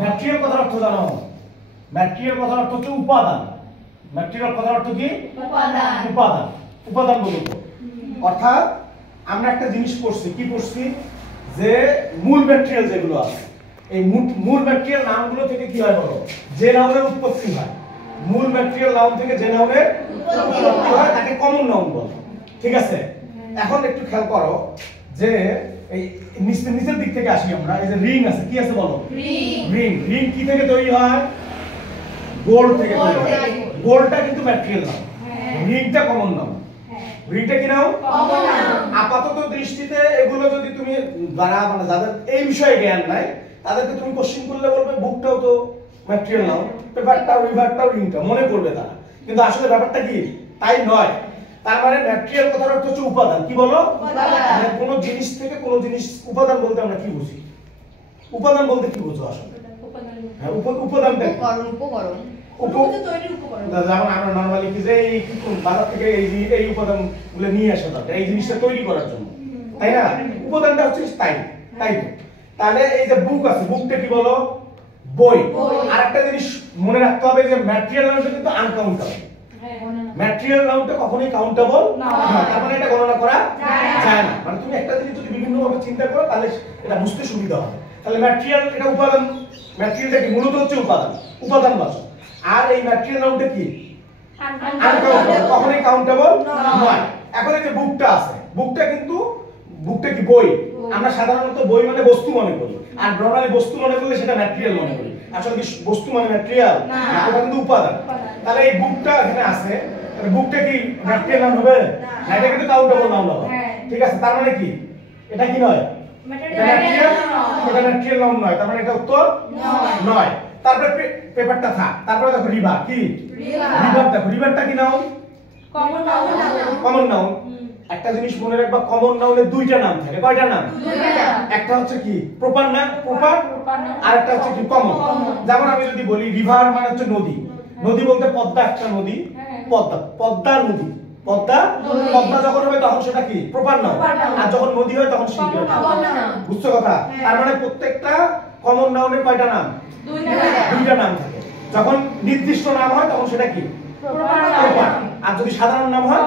Material কথার অর্থ জানো? ম্যাটেরিয়াল কথার অর্থ হচ্ছে উপাদান। ম্যাটেরিয়াল কথার অর্থ কি? উপাদান। উপাদান, উপাদান বলবো। অর্থাৎ আমরা একটা জিনিস পড়ছি, কি পড়ছি? যে মূল ম্যাটেরিয়াল যেগুলো আছে, এই মূল ম্যাটেরিয়াল নামগুলো থেকে কি হয় বলো? যে নাউনের উৎপত্তি হয়, মূল ম্যাটেরিয়াল নাউন থেকে যে নাউনের উৎপত্তি হয় তাকে কমন নাউন বলে। ঠিক আছে? এখন একটু খেয়াল করো যে এই নিচের দিক থেকে আসি আমরা। এই যে রিং আছে, কি আছে বলো? রিং। রিং কি থেকে তৈরি হয়? গোল্ড থেকে তৈরি হয়। গোল্ডটা কিন্তু ম্যাটেরিয়াল নাম, রিংটা কমন নাম। রিংটা কি নাও? কমন নাম। আপাতত দৃষ্টিতে এগুলো যদি তুমি যারা মানে যাদের এই বিষয়ে জ্ঞান নাই তাদেরকে তুমি কোশ্চেন করলে বলবে বুকটাও তো ম্যাটেরিয়াল নাও, পেপারটাও, রিভারটাও, রিংটা মনে করবে তারা, কিন্তু আসলে ব্যাপারটা কি তাই নয়। তার মানে ম্যাটেরিয়াল কথার অর্থ হচ্ছে উপাদান। কি বলো? মানে কোন জিনিস থেকে কোন জিনিস উপাদান বলতে আমরা কি বুঝি? উপাদান বলতে কি বুঝো আসলে? হ্যাঁ, উপাদানটা উপকরণ। যেমন আমরা নরমালি কি যে এই বাজার থেকে এই উপাদানগুলো নিয়ে আসা দরকার এই জিনিসটা তৈরি করার জন্য, তাই না? উপাদানটা হচ্ছে তাই তো। তাহলে এই যে বুক আছে, বুকটা কি বলো? বই। আরেকটা জিনিস মনে রাখতে হবে যে ম্যাটেরিয়াল নাউনটা কিন্তু আনকাউন্টেবল। ম্যাটেরিয়াল নাউনটা কখনোই কাউন্টেবল না, তার মানে এটা গণনা করা যায় না। মানে তুমি একটা জিনিস যদি বিভিন্ন ভাবে চিন্তা করো তাহলে এটা বুঝতে সুবিধা হবে। তাহলে ম্যাটেরিয়াল এটা উপাদান, ম্যাটেরিয়ালটা কি মূলত হচ্ছে উপাদান, উপাদানবাচক। আর এই ম্যাটেরিয়াল নাউনটা কি? আনকাউন্টেবল, কখনোই কাউন্টেবল নয়। এখন এই যে বুকটা আছে, বুকটা কিন্তু বুকটা কি বই। আমরা সাধারণত বই মানে বস্তু মনে করি, আর নরমালি বস্তু মনে করলে সেটা ম্যাটেরিয়াল মনে করি। আসলে কি বস্তু মানে ম্যাটেরিয়াল না, এটা কিন্তু উপাদান। তাহলে এই বুকটা এখানে আছে, তাহলে বুকটা কি ম্যাটেরিয়াল নাউন হবে না? এটা কিন্তু কাউন্টেবল নাউন হবে। ঠিক আছে? তার মানে কি এটা কি নয়? এটা ম্যাটেরিয়াল নাউন নয়, তার মানে এটা উত্তর নয়। তারপরে পেপারটা থাক। তারপরে দেখো রিভার। কি রিভার? দেখো রিভারটা কি নাউন? Common noun. একটা জিনিস মনে রাখবা, কমন নাউনের দুইটা নাম থাকে। কয়টা নাম? একটা হচ্ছে কি প্রপার নাম, প্রপার, আর একটা হচ্ছে কি কমন। যেমন আমি যদি বলি রিভার মানে হচ্ছে নদী, নদী বলতে পদ্মা একটা নদী, পদ্মা, পদ্মা নদী, পদ্মা, পদ্মা যখন হবে তখন সেটা কি প্রপার নাউন, আর যখন নদী হয় তখন সিঙ্গুলার নাউন। বুঝছো কথা? তার মানে প্রত্যেকটা কমন নাউনের কয়টা নাম? দুইটা নাম থাকে। যখন নির্দিষ্ট নাম হয় তখন সেটা কি প্রপার, আর যদি সাধারণ নাম হয়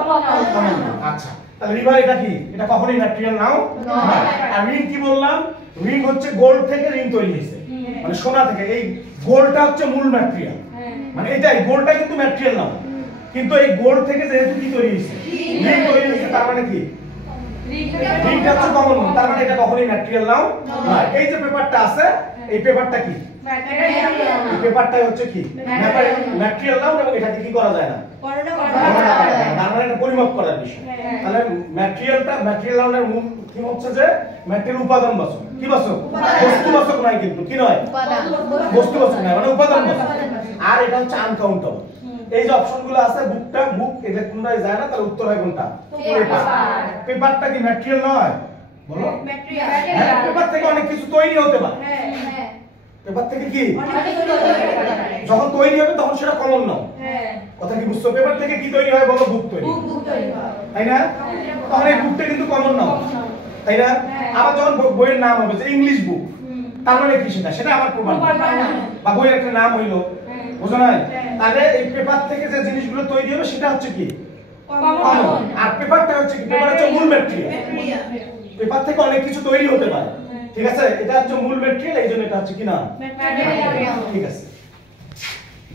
কমন নাম। আচ্ছা, তাহলে রিভার এটা কি? এটা কখনোই ম্যাটেরিয়াল নাউন নয়। আর রিং কি বললাম? রিং হচ্ছে গোল্ড থেকে রিং তৈরি হয়েছে, মানে সোনা থেকে। এই গোল্ডটা হচ্ছে মূল ম্যাটেরিয়াল, মানে এটাই গোল্ডটা কিন্তু ম্যাটেরিয়াল নাউন, কিন্তু এই গোল্ড থেকে যেহেতু কি তৈরি হয়েছে? রিং তৈরি হয়েছে, তার মানে কি রিংটা হচ্ছে কমন নাউন, তার মানে এটা কখনোই ম্যাটেরিয়াল নাউন নয়। এই যে পেপারটা আছে, এই পেপারটা কি? এই পেপারটাই হচ্ছে কি ম্যাটেরিয়াল নাউন, এবং এটাকে কি করা যায় না, তার মানে এটা পরিমাপ করার বিষয়। তাহলে ম্যাটেরিয়াল নাউনের মূল কি হচ্ছে যে ম্যাটেরিয়াল উপাদানবাচক। কি বাচক? বস্তুবাচক নয়, কিন্তু কি নয়? বস্তুবাচক নয়, মানে উপাদানবাচক। আর এটা হচ্ছে আনকাউন্টেবল। এই যে অপশনগুলো আছে, বুকটা, বুক, এটা কোনটাই যায় না, তাহলে উত্তর হয় কোনটা? পেপার। পেপারটা কি ম্যাটেরিয়াল নয় বলো? হ্যাঁ, পেপার থেকে অনেক কিছু তৈরি হতে পারে। পেপার থেকে কি যখন তৈরি হবে তখন সেটা কমন নাউন। কথা কি বুঝছো? পেপার থেকে কি তৈরি হয় বলো? বুক তৈরি হয়, তাই না? তখন এই বুকটা কিন্তু কমন নাউন, তাই না? আবার যখন বইয়ের নাম হবে যে ইংলিশ বুক, তার মানে কি সেটা আবার প্রমাণ, বা বইয়ের একটা নাম হইলো, বুঝো না? তাহলে এই পেপার থেকে যে জিনিসগুলো তৈরি হবে সেটা হচ্ছে কি কমন। আর পেপারটা হচ্ছে কি? পেপার হচ্ছে মূল ম্যাটেরিয়াল। পেপার থেকে অনেক কিছু তৈরি হতে পারে, ঠিক আছে? এটা হচ্ছে মূল ম্যাটেরিয়াল, এইজন্য এটা হচ্ছে কি নাম? ঠিক আছে।